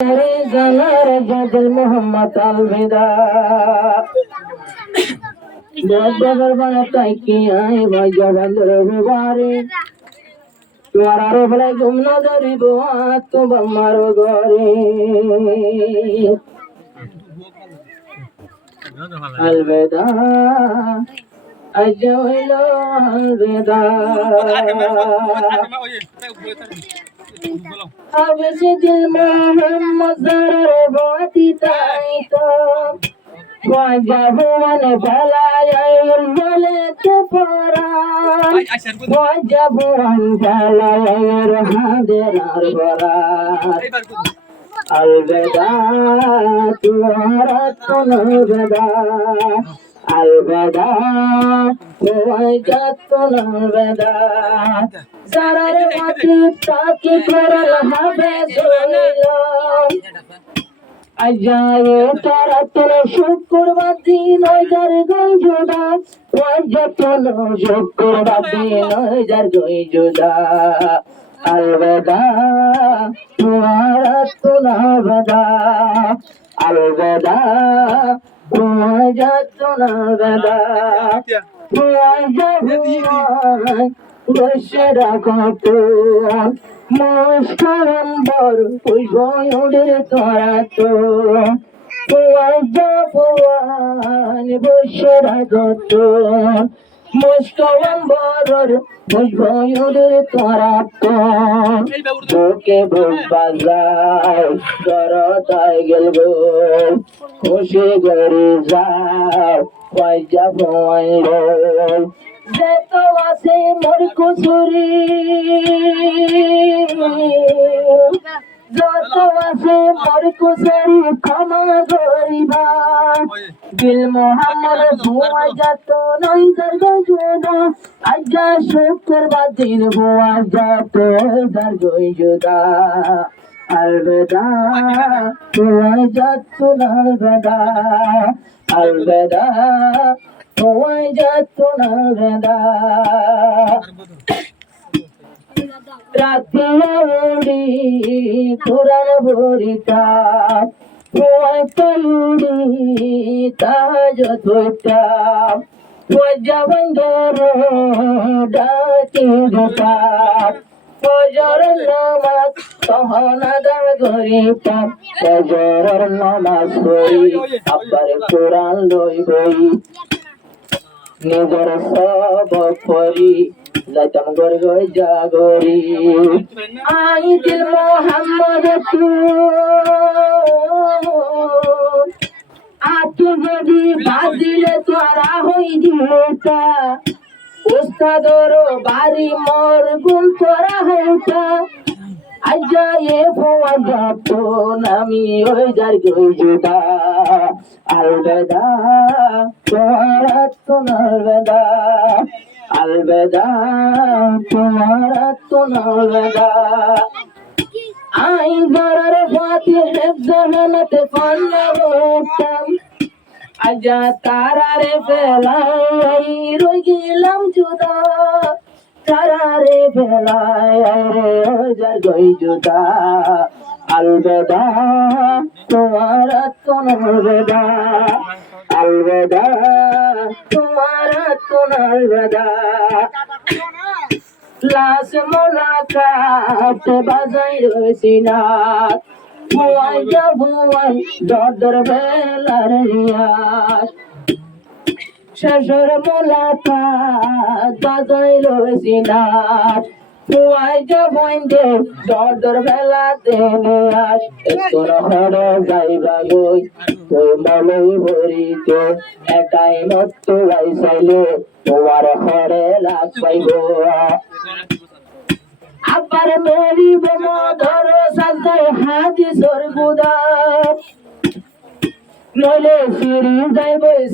জানার বদল মোহাম্মদ আলবিদা বদল বানাই কি আয় ভাই জবান্দর রবিবারে তোমার আরো বলে গুমনা ধরিব তো বাম্মার ঘরে আলবিদা আজ হইল আলবিদা अब से दिल मोहम्मद जर बाती ताई तो वाजा भुवन भलाया बोले तो परा वाजा भुवन भलाया हादेरार बरा अलविदा तुम्हारा तो अलविदा अलविदा वाजा तो अलविदा সারারে মাটি তাকে করল হবে জলিলাম আজায়ে তারা তোর শুক্রবার দিন ওইজার গই জুদা ওয়াজতন শুক্রবার দিন ওইজার গই জুদা আলবিদা তোমারা তুলাবদা আলবিদা ওয়াজতন আলবিদা ওয়াজহুমান বসরা কত মুস্কান বর ওই বয়ুদের তোরা তো ওয়াজপুয়ান বসরা কত মুস্কান বর ওই বয়ুদের তোরা তো তোকে বাজায় করতায় গেল খুশি করে যাও ওয়াজপুয়ান যেতো আছে মোর কুসুরি যত আছে মোর কুসুরি ক্ষমা করিবা দিল মোহাম্মদ ভুয়া যাত নই দরগা জুদা আজ্ঞা শুক্রবার দিন ভুয়া যাত দরগা জুদা আলবিদা ভুয়া যাত আলবিদা আলবিদা রাতি কোরআন ভরিতা তাজ ধোতা জবন্দর ডাকি ধোতা ফজর নামাজ তহনাদার ধরিতা ফজর নামাজ পড়ি আবার কোরআন লই বই নিজর সব পরি যাইতাম গড় গই জাগরি আই দিল মোহাম্মদ তু আকি যদি বাজিলে তোরা হই দিতা উস্তাদর বাড়ি মোর গুল তোরা হইতা আজায়ে ফোয়া যাতো নামি ওই যার গই জুদা আলবিদা তোমারা তো আলবিদা আলবিদা তোমারা তো আলবিদা আই গরার ফাতি হেফজানাতে ফান্নাম আজা তারারে ফেলাই রই গেলাম জুদা তারারে ফেলাই রে যার গই জুদা আলবিদা তোমারা তো আলবিদা আলবিদা তোমারা তো আলবিদা লাশ মোলাকাত বাজাই রসিনাত ভুয়াই ভুয়াই দর বেলার রিয়াজ শেষর মোলাকাত বাজাই রসিনাত ভুয়াই বন্ধে দর বেলা দেনে আস তোর হরে যাইবা গই তুই মলই ভরিতে একাই মত গাইছাইলে তোমার হরে লাগ পাইব আবার মেরি বমো ধরো সাজাই হাজি সরগুদা নইলে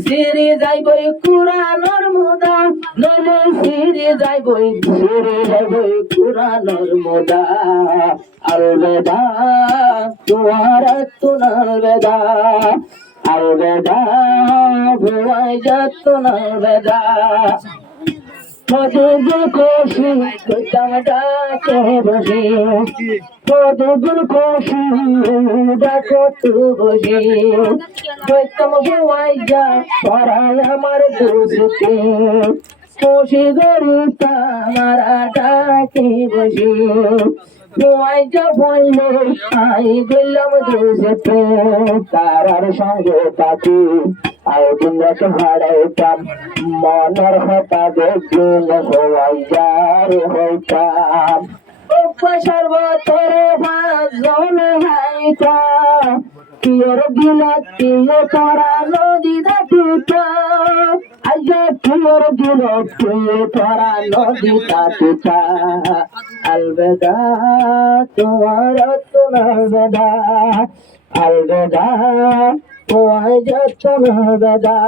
সিরি যাইবই কুরআনের মুদা নইলে সিরি যাইবই কুরআনের মুদা আলবিদা তোমারা তো আলবিদা আলবিদা ভুয়াই যাত আলবিদা দুগুল খুশি হইতাম ডাকে বসে, দুগুল খুশি ডাকো তু বসে, হইতাম বুয়াইয়া পরায় আমার দুসকে, খুশি গরিতাম আর ডাকে বসে, বুয়াইয়া বললে আই গেলাম দুসকে, তারার সঙ্গে তাকে আয়োদিন হারাইতাম, মনের হতা দেখল হইয়ার হইতাম, সর্বতরে ভাজন হাইতাম, কিয়র দিলত কিয়ে তোরা নদী দাটিতা, আজা কিয়র দিলত কিয়ে তোরা নদী দাটিতা, আলবেদা তোমার আলবেদা, আলবেদা তোমার যতন বেদা,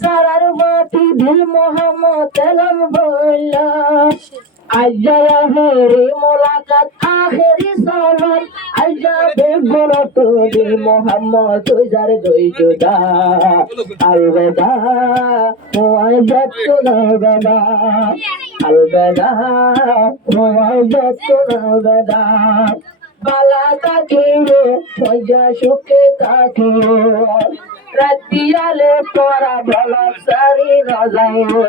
সারার মাটি দিল মোহাম্মদ এলাম বললা, আজা আখেরি মোলাকাত আখেরি সালাম, আজা বেগুন তো দিল মোহাম্মদ তুজার দুই জুদা, আলবেদা তোমার যতন বেদা, আলবেদা তোমার যতন বেদা, বালা তাকিয়ে সজ্জা সুখে তাকিয়ে, রাতিয়ালে তোরা ভালো সারি রাজাইও,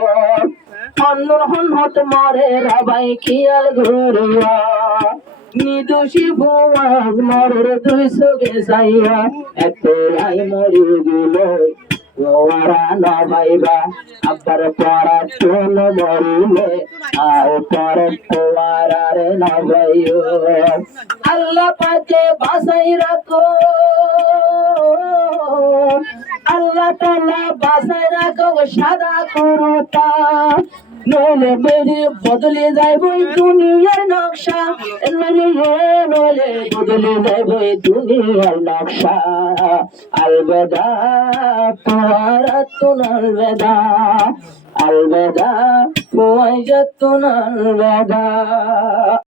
অন্যর হন্নত মরে রাবাই খিয়াল ঘুরিয়া, নিদোষী বুয়াজ মরের দুই চোখে চাইয়া, এত লাই মরি গেল ওরা না ভাইবা, আবার পরা চল মরিলে আর পরে তোমার আর না ভাইও, আল্লাহ পাকে বাসাই রাখো, আল্লাহ তাআলা বাসাই রাখো সাদা করতা, নইলে বেড়ে বদলে যাইব দুনিয়ার নকশা, নইলে বদলে যাইব দুনিয়ার নকশা, আলবেদা তোমার তুন আলবেদা, আলবেদা তোমায় যতন আলবেদা।